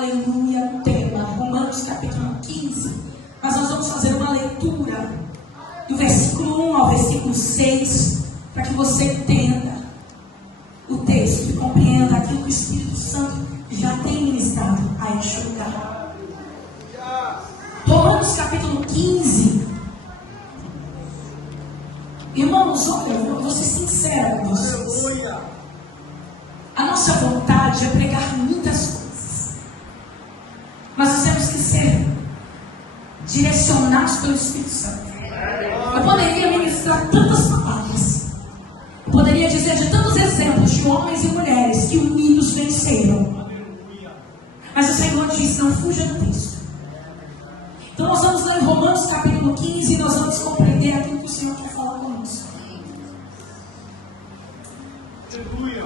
aleluia, o tema, Romanos capítulo 15. Mas nós vamos fazer uma leitura do versículo 1 ao versículo 6, para que você entenda o texto e compreenda aquilo que o Espírito Santo já tem ministrado a este lugar. Romanos capítulo 15. Irmãos, olha, eu vou ser sincera com vocês. A nossa vontade é pregar muitas coisas, mas nós temos que ser direcionados pelo Espírito Santo. Eu poderia ministrar tantas palavras, eu poderia dizer de tantos exemplos de homens e mulheres que unidos venceram, mas o Senhor diz: não fuja do texto. Então nós vamos ler Romanos capítulo 15 e nós vamos compreender aquilo que o Senhor quer falar conosco.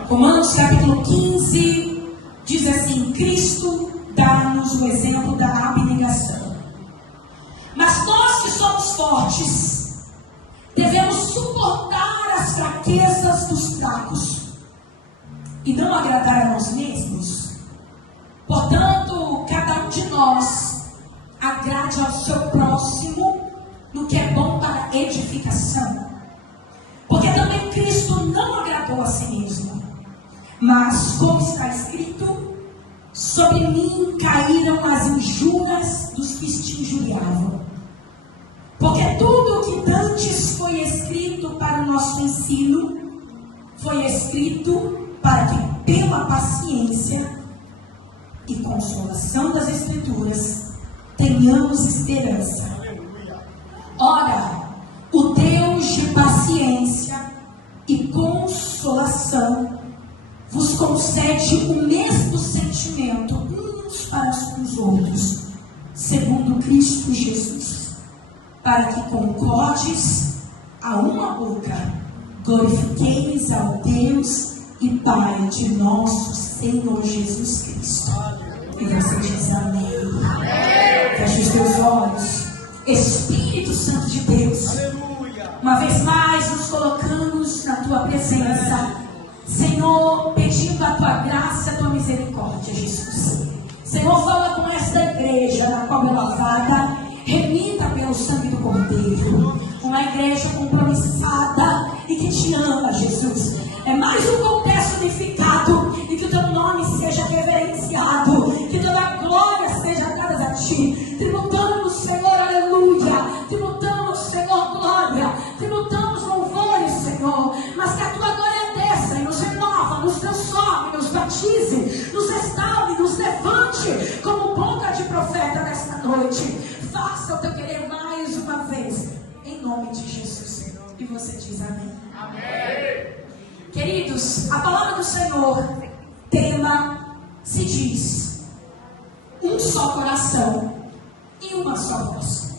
Romanos capítulo 15 diz assim: Cristo dá-nos o exemplo da abnegação. Mas nós que somos fortes, devemos suportar as fraquezas dos fracos e não agradar a nós mesmos. Portanto, cada um de nós agrade ao seu próximo no que é bom para edificação. Porque também Cristo não agradou a si mesmo. Mas, como está escrito, sobre mim caíram as injúrias dos que te injuriavam. Porque tudo o que dantes foi escrito para o nosso ensino, foi escrito para que, pela paciência e consolação das Escrituras, tenhamos esperança. Ora, o Deus de paciência e consolação vos concede o mesmo sentimento uns para com os outros, segundo Cristo Jesus, para que concordes a uma boca, glorifiqueis ao Deus e Pai de nosso Senhor Jesus Cristo. E você diz amém. Feche os teus olhos. Espírito Santo de Deus, uma vez mais nos colocamos na tua presença, Senhor, pedindo a tua graça, a tua misericórdia, Jesus. Senhor, fala com esta igreja na qual é lavada, remida pelo sangue do Cordeiro, uma igreja compromissada e que te ama, Jesus. É mais um contexto unificado e que o teu nome seja reverenciado, que toda a glória seja dada a ti. Tributamos, Senhor, aleluia. Tributamos, Senhor, glória. Tributamos louvores, Senhor. Mas que a tua glória desça e nos renova, nos transforme, nos batize, nos restaure, nos levante como boca de profeta nesta noite. Faça o teu querer mais uma vez, em nome de Jesus, Senhor. E você diz amém. Amém. Queridos, a palavra do Senhor, tema, se diz: um só coração e uma só voz.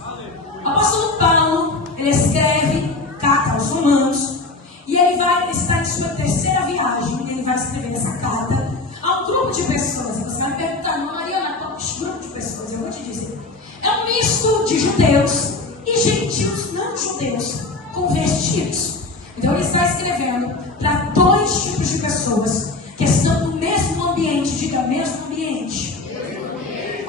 O apóstolo Paulo, ele escreve carta aos Romanos, e ele está em sua terceira viagem. Ele vai escrever essa carta a um grupo de pessoas. E você vai me perguntar: não, Mariana, qual grupo de pessoas? Eu vou te dizer: é um misto de judeus e gentios não judeus convertidos. Então ele está escrevendo para dois tipos de pessoas que estão no mesmo ambiente. Diga, mesmo ambiente.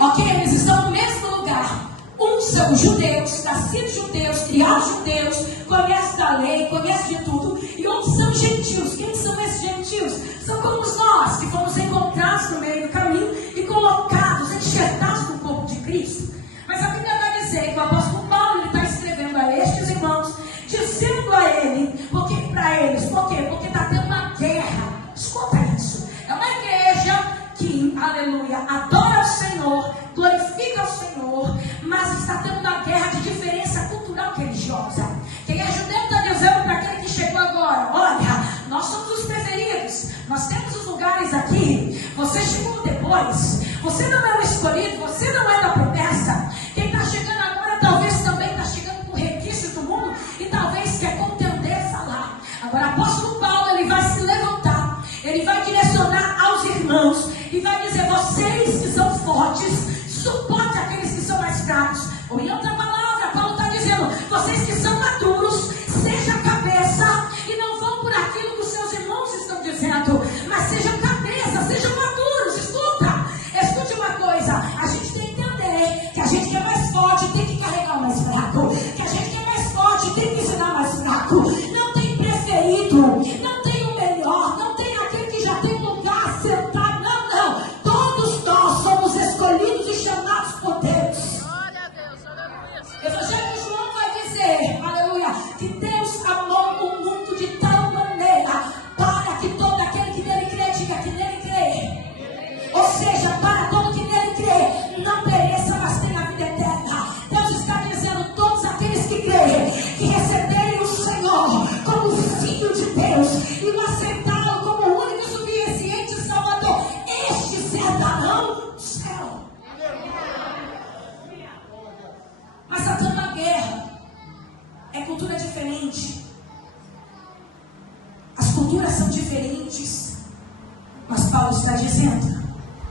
Ok? Eles estão no mesmo lugar. Uns são judeus, nascidos judeus, criados judeus, conhecem da lei, conhecem de tudo. E outros são gentios. Quem são esses gentios? São como nós, que fomos encontrados no meio do caminho e colocados, enxertados no corpo de Cristo. Mas a Bíblia vai dizer que o apóstolo Paulo está escrevendo a estes irmãos, dizendo a ele, para eles, por quê? Porque está tendo uma guerra. Escuta isso. É uma igreja que, aleluia, adora o Senhor, glorifica o Senhor, mas está tendo uma guerra de diferença cultural religiosa. Quem é judeu está dizendo para aquele que chegou agora: olha, nós somos os preferidos, nós temos os lugares aqui, você chegou depois, você não é o escolhido, você não é da promessa. Quem está chegando agora talvez também está chegando com requisitos do mundo e talvez quer contender essa lá. Agora, o apóstolo Paulo, ele vai se levantar, ele vai direcionar aos irmãos e vai dizer: vocês que são fortes, suporte aqueles que são mais fracos. Ou em outra palavra, Paulo está dizendo: vocês que são maduros, seja cabeça e não vão por aquilo que os seus irmãos estão dizendo, mas sejam cabeça, sejam maduros. Escuta, escute uma coisa.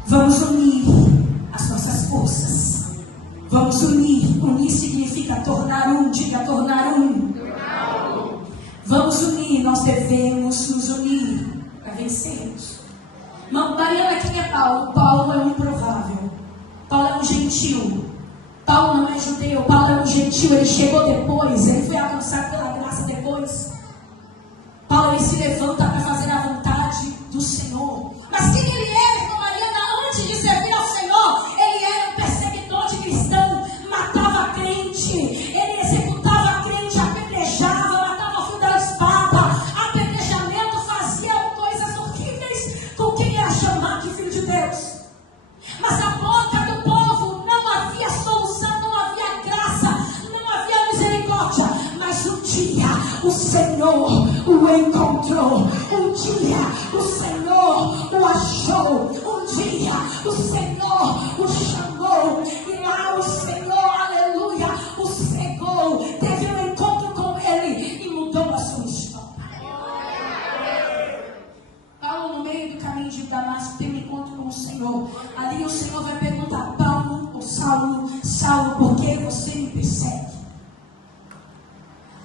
Vamos unir as nossas forças. Vamos unir. Unir significa tornar um. Diga, tornar um. Vamos unir. Nós devemos nos unir para vencermos. Mariana, quem é Paulo? Paulo é um improvável. Paulo é um gentil. Paulo não é judeu. Paulo é um gentil. Ele chegou depois. Ele foi alcançado pela graça depois. Paulo, ele se levanta para fazer a vontade do Senhor. Mas quem ele era, irmã Mariana, antes de servir ao Senhor? Ele era um perseguidor de cristão. Matava crente. Ele executava crente. Apedrejava. Matava ao fio da espada. Apedrejamento. Fazia coisas horríveis com quem era chamado de filho de Deus. Mas a boca do povo não havia solução. Não havia graça. Não havia misericórdia. Mas um dia o Senhor o encontrou. Um dia o Senhor o achou. Um dia o Senhor o chamou. E lá o Senhor, aleluia, o cegou. Teve um encontro com ele e mudou a sua história. Paulo, no meio do caminho de Damasco, teve um encontro com o Senhor. Ali o Senhor vai perguntar: Paulo ou Saulo? Saulo, por que você me persegue?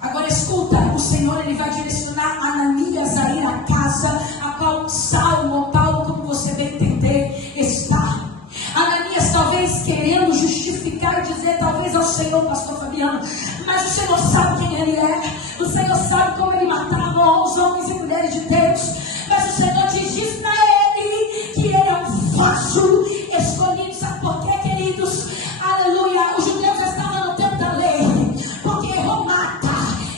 Agora escuta, o Senhor, ele vai direcionar Ananias a ir à casa a qual Saulo, ou Paulo, como você vai entender, está. Ananias talvez querendo justificar e dizer talvez ao Senhor, pastor Fabiano, mas o Senhor sabe quem ele é. O Senhor sabe como ele matava os homens e mulheres de Deus. Mas o Senhor diz para ele que ele é um vaso escolhido. Sabe por quê, queridos? Aleluia, os judeus estavam no tempo da lei, porque errou mata,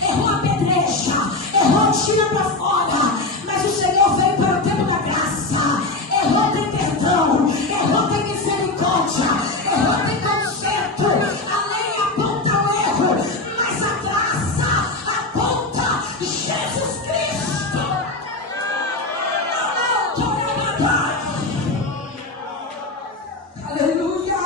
errou apedreja, errou tira para fora. Mas o Senhor veio para o tempo da graça. Errou tem perdão, errou tem misericórdia, errou tem conserto. A lei aponta o erro, mas a graça aponta Jesus Cristo. Aleluia.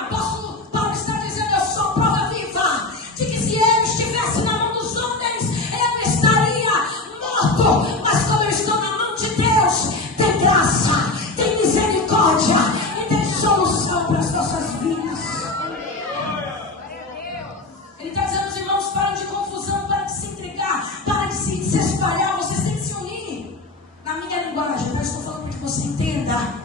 Apóstolo Paulo está dizendo: eu sou a prova viva de que se eu estivesse na mão dos homens, eu estaria morto. Mas como eu estou na mão de Deus, tem graça, tem misericórdia e tem solução para as nossas vidas. Ele está dizendo aos irmãos: parem de confusão, parem de se entregar, parem de se espalhar, vocês têm que se unir. Na minha linguagem, eu estou falando para que você entenda.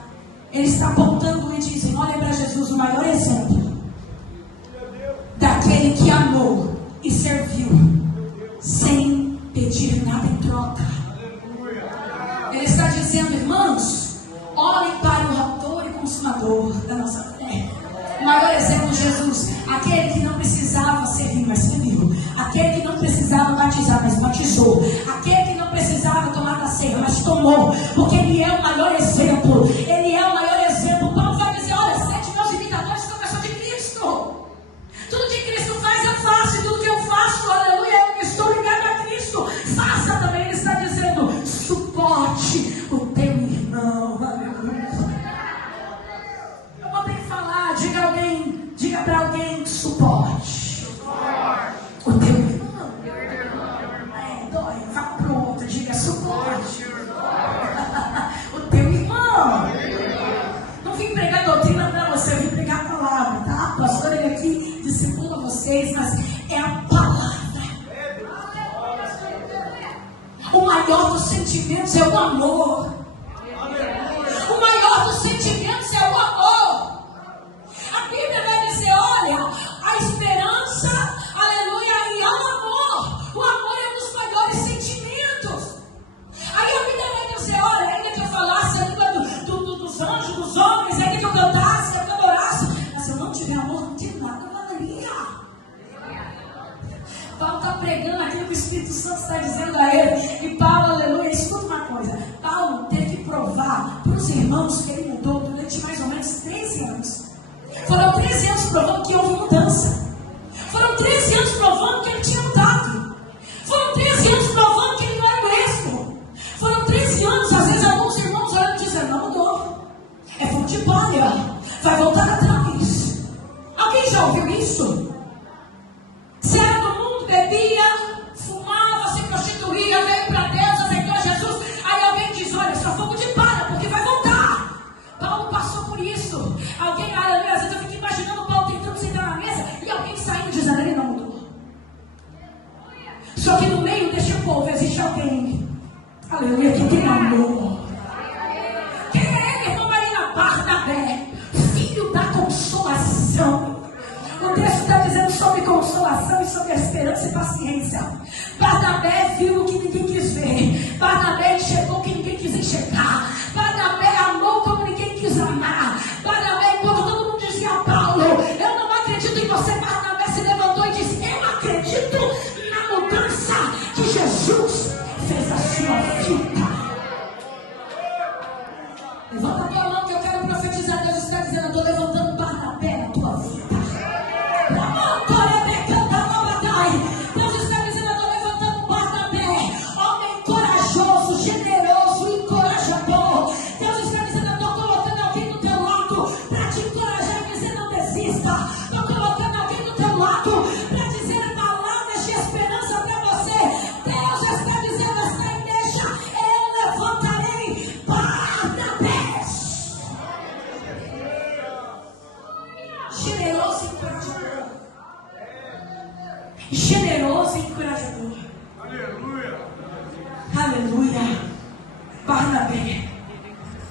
Ele está apontando e dizendo: olha para Jesus, o maior exemplo daquele que amou e serviu sem pedir nada em troca. Ele está dizendo: irmãos, olhem para o autor e consumador da nossa fé. O maior exemplo, Jesus, aquele que não precisava servir, mas serviu. Aquele que não precisava batizar, mas batizou. Aquele que não precisava tomar da ceia, mas tomou. Porque ele é o maior exemplo. Ele é o maior exemplo. Paulo vai dizer: olha, sede meus imitadores como eu sou de Cristo. Tudo que Cristo faz, eu faço. E tudo que eu faço, aleluia, eu estou ligado a Cristo. Faça também. Ele está dizendo: suporte o teu irmão. Aleluia. Eu vou ter que falar. Diga para alguém: suporte o teu irmão. Dói. Fala para o outro. Diga: suporte o teu irmão. Não vim pregar doutrina para você, eu vim pregar a palavra, tá? O pastor, ele aqui discipula vocês, mas é a palavra. O maior dos sentimentos é o amor. O maior dos sentimentos é o amor. A Bíblia vai dizer: olha, a esperança, aleluia, e ao amor. O amor é um dos maiores sentimentos. Aí a Bíblia vai dizer: olha, ainda que eu falasse a língua dos anjos, dos homens, ainda que eu cantasse, ainda que eu adorasse, mas se eu não tiver amor, não tem nada, valeria. Paulo está pregando aquilo que o Espírito Santo está dizendo a ele. E Paulo, aleluia, escuta uma coisa. Paulo teve que provar para os irmãos que ele mudou durante mais ou menos 13 anos. Foram 13 anos provando que houve mudança. Foram 13 anos provando que ele tinha mudado. Foram 13 anos provando que ele não era o mesmo. Foram 13 anos, às vezes alguns irmãos olham e dizem: não mudou. É fogo de palha. Vai voltar atrás. Alguém já ouviu isso? Se era do mundo, bebia, fumava, se prostituía, veio para Deus, aceitou Jesus. Aí alguém diz: olha, só fogo de palha, porque vai voltar. Alguém, aleluia, às vezes eu fico imaginando Paulo tentando sentar na mesa e alguém saindo dizendo, ele não mudou. Só que no meio deste povo existe alguém, aleluia, que tem amor. Quem é ele, irmão Marina? Barnabé, filho da consolação. O texto está dizendo sobre consolação e sobre esperança e paciência. Barnabé viu o que ninguém quis ver. Barnabé enxergou o que ninguém quis enxergar. Barnabé amou como ninguém quis amar. Barnabé, quando todo mundo dizia, Paulo, eu não acredito em você, Barnabé se levantou e disse, eu acredito na mudança que Jesus fez a sua vida. Levanta a tua mão que eu quero profetizar. Deus está dizendo, eu estou levantando Barnabé na tua vida. Deus está dizendo, eu estou levantando Barnabé, homem corajoso, generoso, encorajador. Deus está dizendo, eu estou colocando alguém do teu lado para te encorajar e dizer não desista. Estou colocando alguém do teu lado para dizer palavras de esperança para você. Deus está dizendo, esta igreja, eu levantarei Barnabés. Generoso e encorajador. Generoso e encorajador. Aleluia. Aleluia. Barnabé.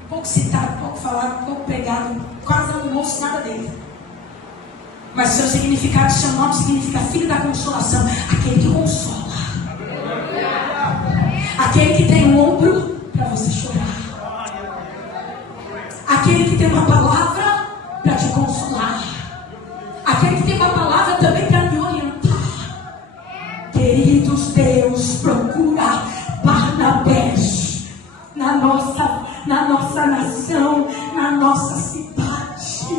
Pouco citado, pouco falado, pouco pregado. Quase não ouço nada dele. Mas seu significado, seu nome significa filho da consolação. Aquele que consola. Aquele que tem um ombro para você chorar. Aquele que tem uma palavra para te consolar. Aquele que tem uma palavra também para me orientar. Queridos, Deus procura Barnabés na nossa nação, na nossa cidade.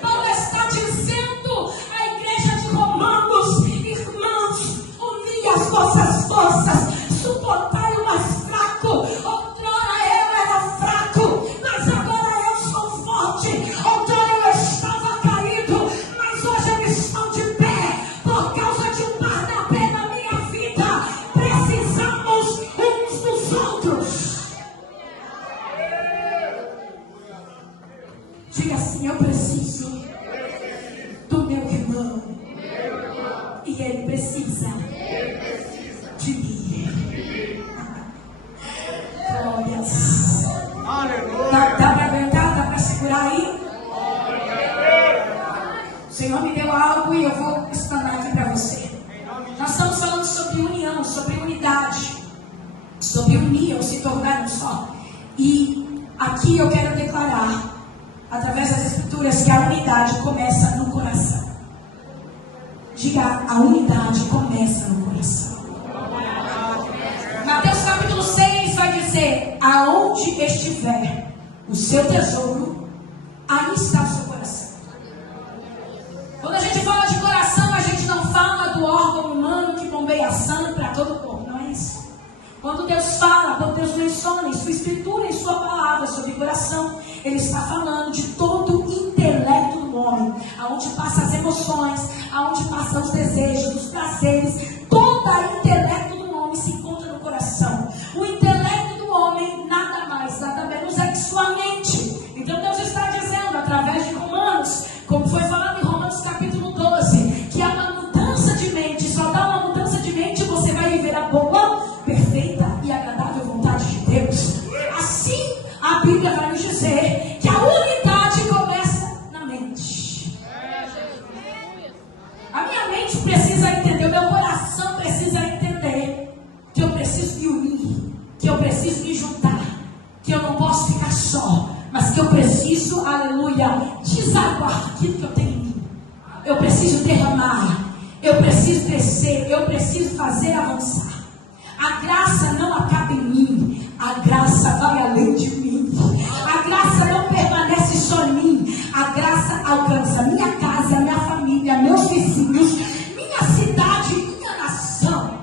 Paulo está dizendo à igreja de Romanos, irmãos, uni as vossas forças, suportai o mais fraco. Outrora eu era fraco, mas agora eu sou forte. Outrora eu estava caído, mas hoje eu estou de pé. Por causa de um Barnabé na minha vida, precisamos uns dos outros. Diga assim, eu preciso do meu irmão e ele precisa de mim. Glórias. Dá para aguentar? Dá para segurar aí? O Senhor me deu algo e eu vou explanar aqui para você. Nós estamos falando sobre união, sobre unidade, sobre unir ou se tornar um só. E aqui eu quero declarar, através das escrituras, que a unidade começa no coração. Diga, a unidade começa no coração. Mateus capítulo 6 vai dizer, aonde estiver o seu tesouro, aí está o seu coração. Quando a gente fala de coração, a gente não fala do órgão humano que bombeia sangue para todo o corpo, não é isso. Quando Deus fala, quando Deus menciona em sua escritura, em sua palavra sobre coração, Ele está falando de todo o intelecto do homem, aonde passam as emoções, aonde passam os desejos, os prazeres, todo o intelecto do homem se encontra no coração. O intelecto do homem nada mais, nada menos é que sua mente. Então Deus está dizendo, através de Romanos, como foi falado em Romanos capítulo 12, que há uma mudança de mente. Só dá uma mudança de mente você vai viver a boa, perfeita e agradável vontade de Deus. Assim, a Bíblia vai nos dizer que a unidade começa na mente. A minha mente precisa entender, o meu coração precisa entender que eu preciso me unir, que eu preciso me juntar, que eu não posso ficar só, mas que eu preciso, aleluia, desaguar aquilo que eu tenho em mim. Eu preciso derramar, eu preciso crescer, eu preciso fazer avançar. A graça não acaba em mim, a graça vai além de mim. A graça não permanece só em mim, a graça alcança minha casa, minha família, meus vizinhos, minha cidade, minha nação.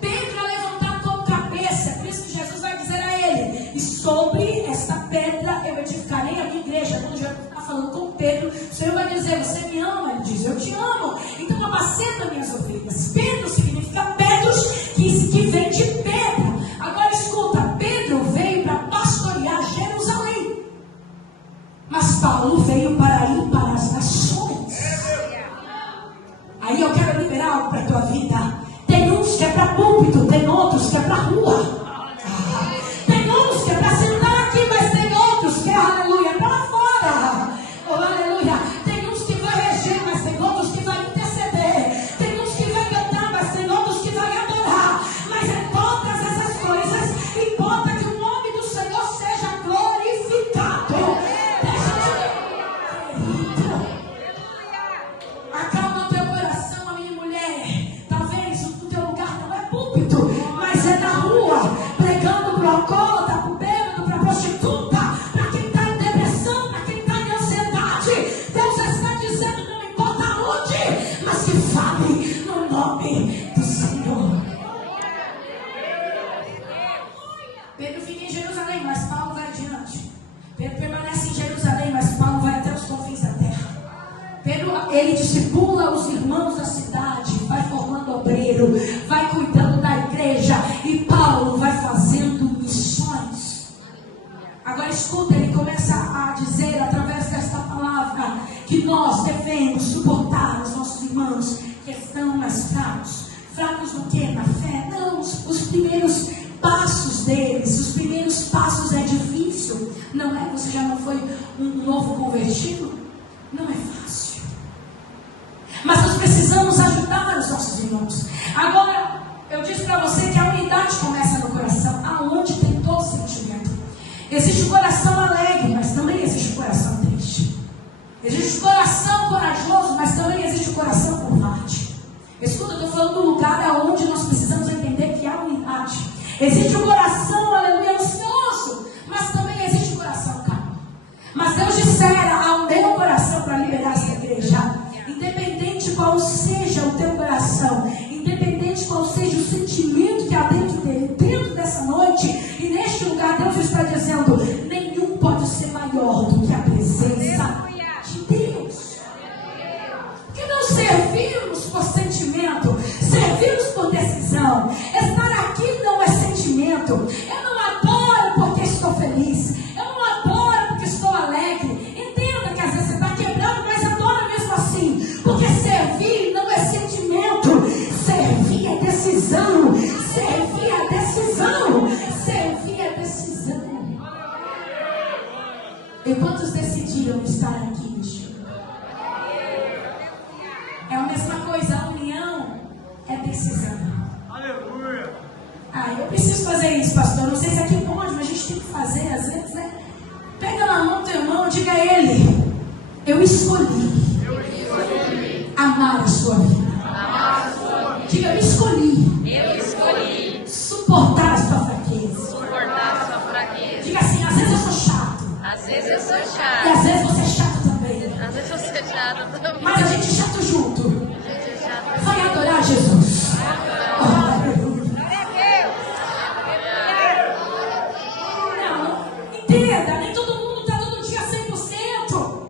Pedro é levantado como cabeça, por isso que Jesus vai dizer a ele, e sobre esta pedra eu edificarei a minha igreja. Quando Jesus está falando com Pedro, o Senhor vai dizer, você me ama? Ele diz, eu te amo, então apacenta minhas ovelhas. Pedro significa Pedros, que vem de Pedro. Agora escuta, Pedro veio para pastorear Jerusalém. Pedro permanece em Jerusalém, mas Paulo vai até os confins da terra. Pedro, ele discipula os irmãos da cidade, vai formando obreiro, vai cuidando da igreja, e Paulo vai fazendo missões. Agora escuta, ele começa a dizer através desta palavra que nós devemos suportar os nossos irmãos que estão mais fracos. Fracos no que? Na fé? Não, os primeiros passos deles, os primeiros passos é difícil. Não é? Você já não foi um novo convertido? Não é fácil. Mas nós precisamos ajudar os nossos irmãos. Agora, eu disse para você que a unidade começa no coração, aonde tem todo sentimento. Existe o coração alegre, mas também existe o coração triste. Existe o coração corajoso, mas também existe o coração covarde. Escuta, eu estou falando do lugar aonde nós precisamos entender que há unidade. Existe o coração, aleluia, ansioso, mas também existe o coração calmo. Mas Deus dissera ao meu coração para liberar essa igreja, independente qual seja o teu coração, independente qual seja o sentimento que há dentro dele, dentro dessa noite e neste lugar, Deus está dizendo: nenhum pode ser maior do que a presença de Deus. Porque não servimos por sentimento, servimos por decisão. Estar aqui não é sentimento. Eu não adoro porque estou feliz, eu não adoro porque estou alegre. Entenda que às vezes você está quebrando, mas adora mesmo assim, porque servir não é sentimento, servir é decisão, servir é decisão, servir é decisão. E quantos decidiram estar aqui? É a mesma coisa, a união é decisão. Aleluia! Eu preciso fazer isso, pastor. Não sei se aqui pode, mas a gente tem que fazer às vezes, né? Pega na mão do teu irmão, diga a ele: eu escolhi amar a sua vida. Diga: eu escolhi suportar a sua fraqueza. Diga assim: às vezes eu sou chato. Às vezes eu sou E às chato. vezes